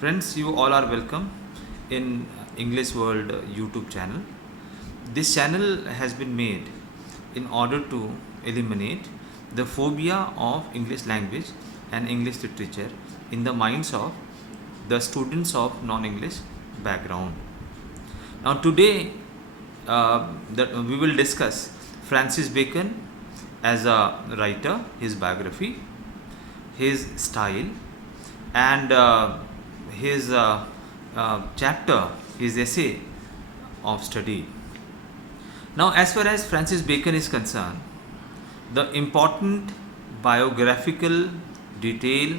Friends, you all are welcome in English World YouTube channel. This channel has been made in order to eliminate the phobia of English language and English literature in the minds of the students of non-English background. Now today that we will discuss Francis Bacon as a writer, his biography, his style, and his chapter, his essay of study. Now, as far as Francis Bacon is concerned, the important biographical detail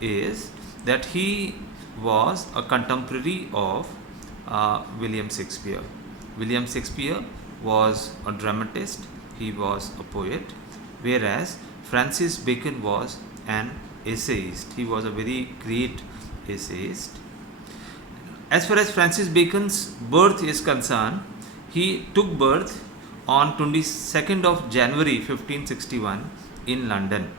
is that he was a contemporary of William Shakespeare. William Shakespeare was a dramatist, he was a poet, whereas Francis Bacon was an essayist. He was a very great essayist. As far as Francis Bacon's birth is concerned, he took birth on 22nd of January 1561 in London.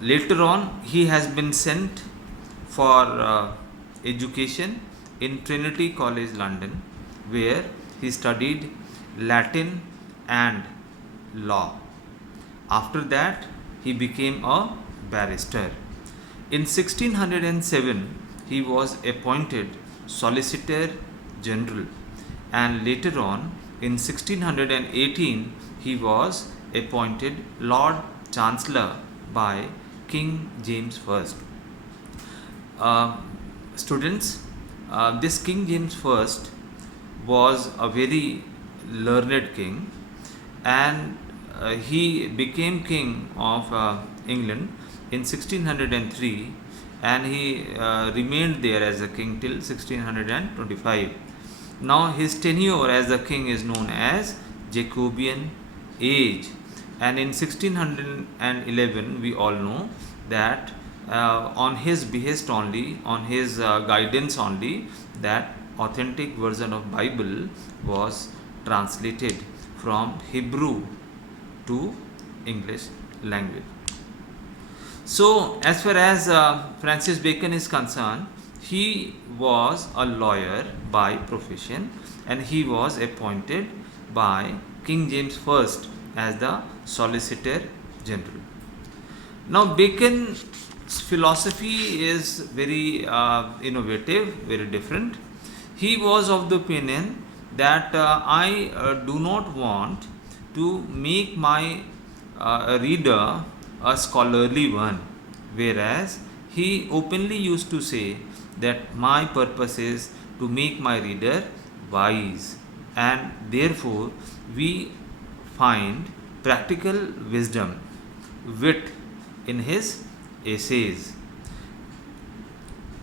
Later on, he has been sent for education in Trinity College, London, where he studied Latin and law. After that, he became a barrister. In 1607, he was appointed Solicitor General, and later on, in 1618, he was appointed Lord Chancellor by King James I. Students, this King James I was a very learned king, and he became king of England in 1603, and he remained there as a king till 1625. Now his tenure as a king is known as Jacobean age, and in 1611 we all know that on his behest only, on his guidance only, that authentic version of Bible was translated from Hebrew to English language. So, as far as Francis Bacon is concerned, he was a lawyer by profession, and he was appointed by King James I as the Solicitor General. Now, Bacon's philosophy is very innovative, very different. He was of the opinion that I do not want to make my reader a scholarly one, whereas he openly used to say that my purpose is to make my reader wise, and therefore we find practical wisdom, wit in his essays.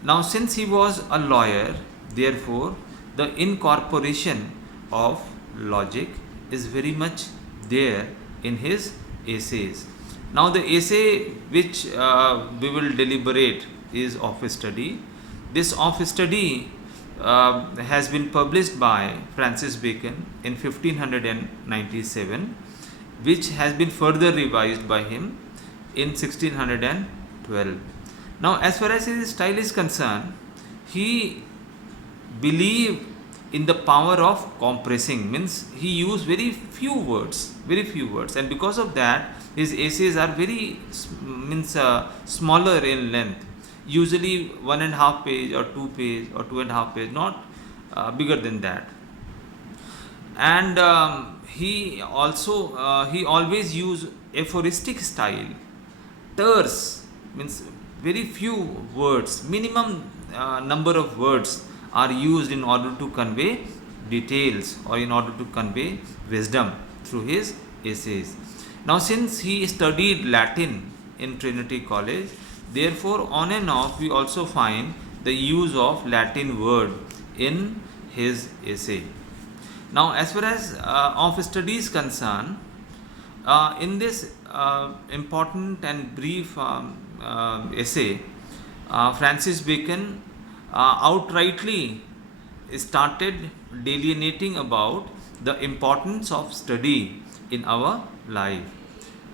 Now, since he was a lawyer, therefore the incorporation of logic is very much there in his essays. Now, the essay which we will deliberate is of study. This of study has been published by Francis Bacon in 1597, which has been further revised by him in 1612. Now, as far as his style is concerned, he believed in the power of compressing, means he used very few words, and because of that his essays are very smaller in length, usually 1.5 page or 2 page or 2.5 page, not bigger than that. And he always used aphoristic style. Terse means very few words, minimum number of words are used in order to convey details or in order to convey wisdom through his essays. Now, since he studied Latin in Trinity College, therefore on and off we also find the use of Latin word in his essay. Now, as far as of study is concerned, in this important and brief essay, Francis Bacon outrightly started delineating about the importance of study in our life.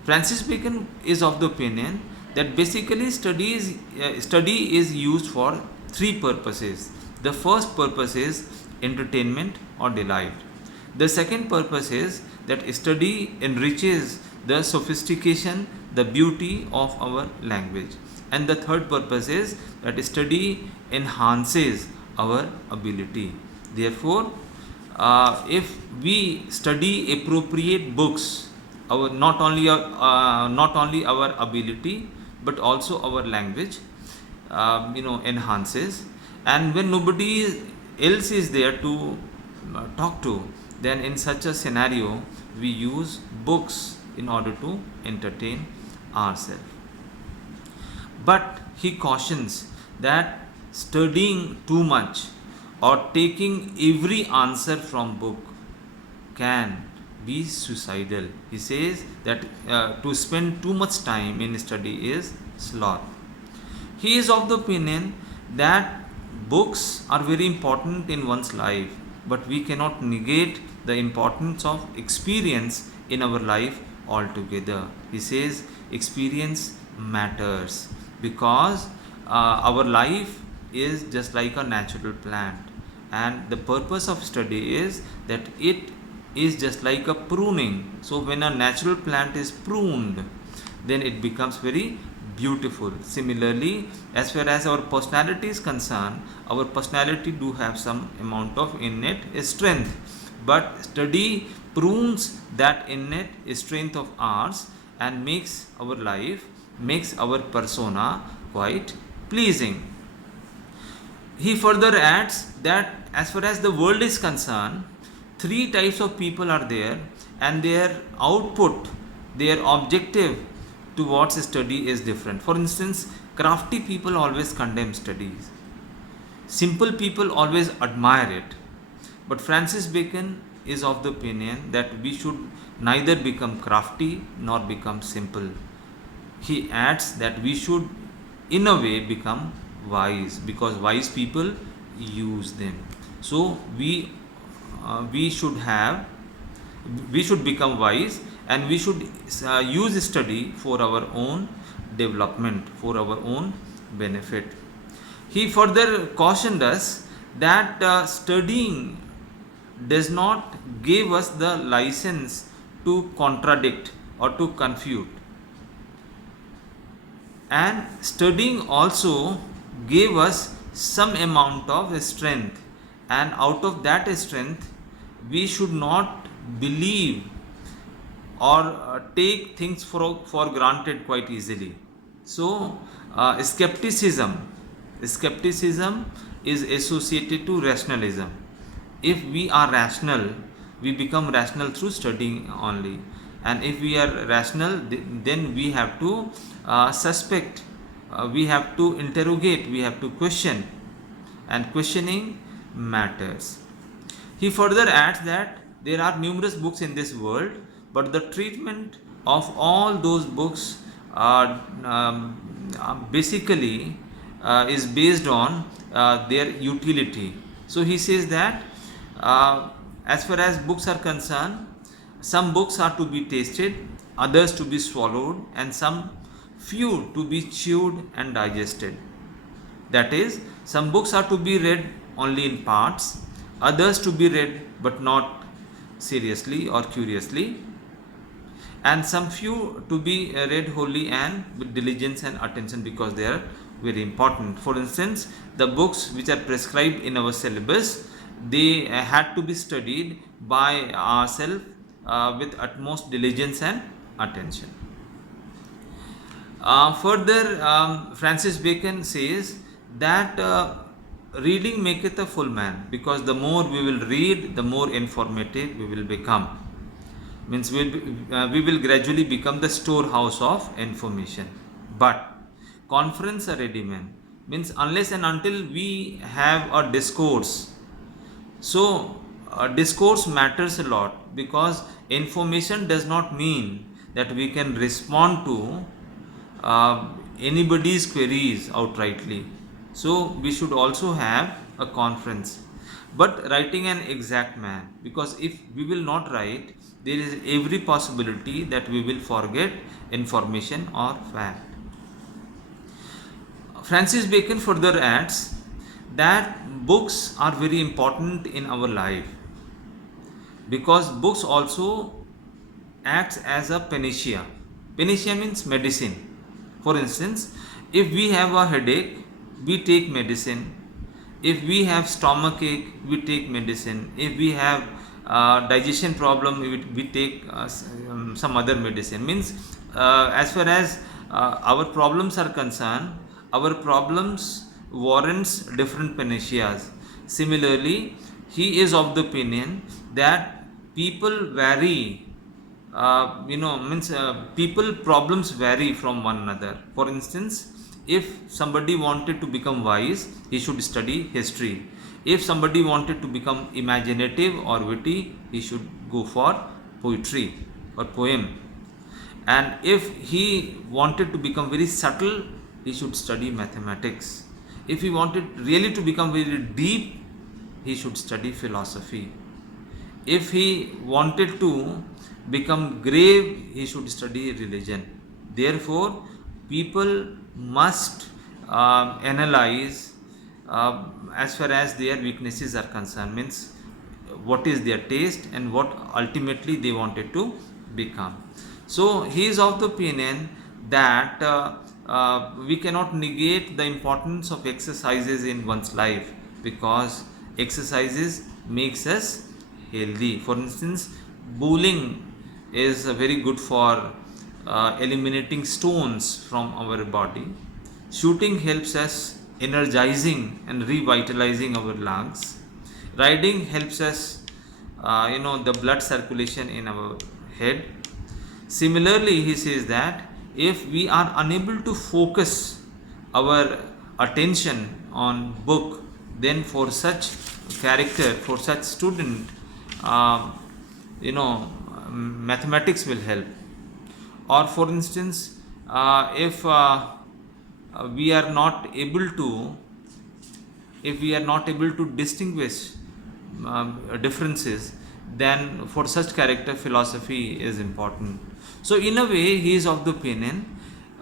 Francis Bacon is of the opinion that basically study is used for three purposes. The first purpose is entertainment or delight. The second purpose is that study enriches the sophistication, the beauty of our language. And the third purpose is that study enhances our ability. Therefore, if we study appropriate books, our not only our ability but also our language, enhances. And when nobody else is there to talk to, then in such a scenario we use books in order to entertain ourselves. But he cautions that studying too much or taking every answer from book can be suicidal. He says that to spend too much time in study is sloth. He is of the opinion that books are very important in one's life, but we cannot negate the importance of experience in our life altogether. He says experience matters because our life is just like a natural plant, and the purpose of study is that it is just like a pruning. So when a natural plant is pruned, then it becomes very beautiful. Similarly, as far as our personality is concerned, our personality do have some amount of innate strength, but study prunes that innate strength of ours and makes our life, makes our persona quite pleasing. He further adds that as far as the world is concerned, three types of people are there, and their output, their objective towards study is different. For instance, crafty people always condemn studies, simple people always admire it. But Francis Bacon is of the opinion that we should neither become crafty nor become simple. He adds that we should, in a way, become wise because wise people use them. So we should become wise, and we should use study for our own development, for our own benefit. He further cautioned us that studying does not give us the license to contradict or to confute, and studying also gave us some amount of strength, and out of that strength we should not believe or take things for granted quite easily. So skepticism is associated to rationalism. If we are rational, we become rational through studying only, and if we are rational, then we have to suspect, we have to interrogate, we have to question, and questioning matters. He further adds that there are numerous books in this world, but the treatment of all those books are basically is based on their utility. So he says that as far as books are concerned, some books are to be tasted, others to be swallowed, and some few to be chewed and digested. That is, some books are to be read only in parts, others to be read but not seriously or curiously, and some few to be read wholly and with diligence and attention because they are very important. For instance, the books which are prescribed in our syllabus, they had to be studied by ourselves with utmost diligence and attention. Further, Francis Bacon says that reading maketh a full man, because the more we will read, the more informative we will become. Means we will gradually become the storehouse of information. But conference a ready man, means unless and until we have a discourse. So discourse matters a lot, because information does not mean that we can respond to anybody's queries outrightly. So we should also have a conference. But writing an exact man, because if we will not write, there is every possibility that we will forget information or fact. Francis Bacon further adds that books are very important in our life, because books also acts as a panacea. Panacea means medicine. For instance, if we have a headache, we take medicine. If we have stomach ache, we take medicine. If we have digestion problem, we take some other medicine. Means as far as our problems are concerned, our problems warrants different panaceas. Similarly, he is of the opinion that people vary, means people problems vary from one another. For instance, if somebody wanted to become wise, he should study history. If somebody wanted to become imaginative or witty, he should go for poetry or poem. And if he wanted to become very subtle, he should study mathematics. If he wanted really to become very deep, he should study philosophy. If he wanted to become grave, he should study religion. Therefore, people must analyze as far as their weaknesses are concerned, means what is their taste and what ultimately they wanted to become. So he is of the opinion that we cannot negate the importance of exercises in one's life, because exercises makes us healthy. For instance, bowling is very good for eliminating stones from our body. Shooting helps us energizing and revitalizing our lungs. Riding helps us, the blood circulation in our head. Similarly, he says that if we are unable to focus our attention on book, then for such character, for such student, mathematics will help. Or for instance, if we are not able to distinguish differences, then for such character philosophy is important. So in a way, he is of the opinion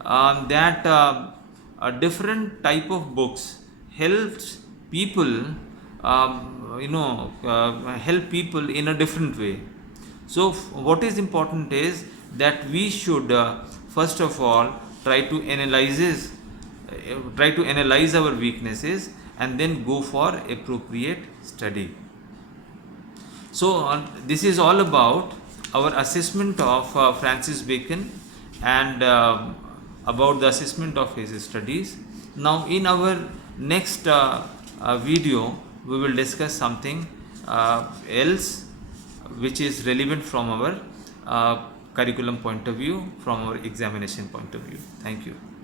that a different type of books helps people, help people in a different way. So what is important is that we should first of all try to analyze our weaknesses and then go for appropriate study. So this is all about our assessment of Francis Bacon and about the assessment of his studies. Now in our next video, we will discuss something else which is relevant from our curriculum point of view, from our examination point of view. Thank you.